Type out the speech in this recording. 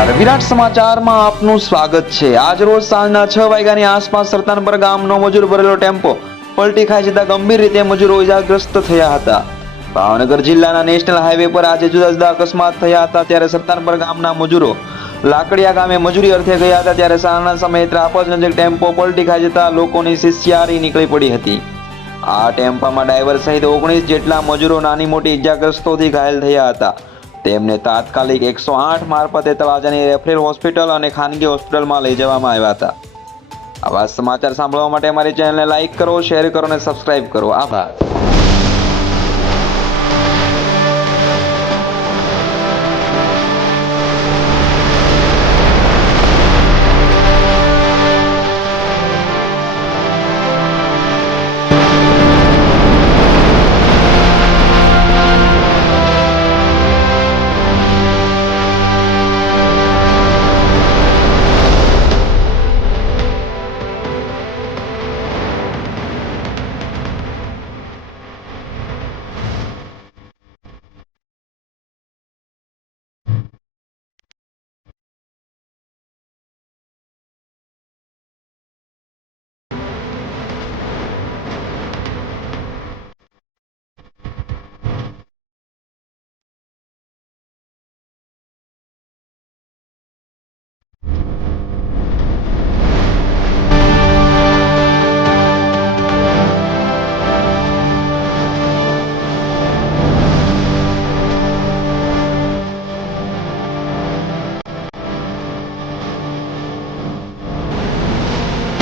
નમસ્કાર, વિરાટ સમાચારમાં આપનું સ્વાગત છે। આજ રોજ સાંજના 6 વાગ્યાની આસપાસ સરતાનપર ગામનો મજૂર ભરેલો ટેમ્પો પલટી ખાઈ જતા ગંભીર રીતે મજૂરો ઇજાગ્રસ્ત થયા હતા। ભાવનગર જિલ્લાના નેશનલ હાઈવે પર આજે જુદા જુદા અકસ્માત થયા હતા। ત્યારે સરતાનપર ગામના મજૂરો લાકડિયા ગામે મજૂરી અર્થે ગયા હતા। ત્યારે સાંજના સમયે ત્રાપજ નજીક ટેમ્પો પલટી ખાઈ જતા લોકોની સિસિયારી નીકળી પડી હતી। આ ટેમ્પામાં ડ્રાઈવર સહિત 19 જેટલા મજૂરો નાની મોટી ઇજાગ્રસ્તોથી ઘાયલ થયા હતા। તેમને તાત્કાલિક 108 મારફતે તળાજાની રેફરલ હોસ્પિટલ અને ખાનગી હોસ્પિટલમાં લઈ જવામાં આવ્યા હતા। આવા સમાચાર સાંભળવા માટે અમારી ચેનલને લાઈક કરો, શેર કરો અને સબસ્ક્રાઇબ કરો। આભાર।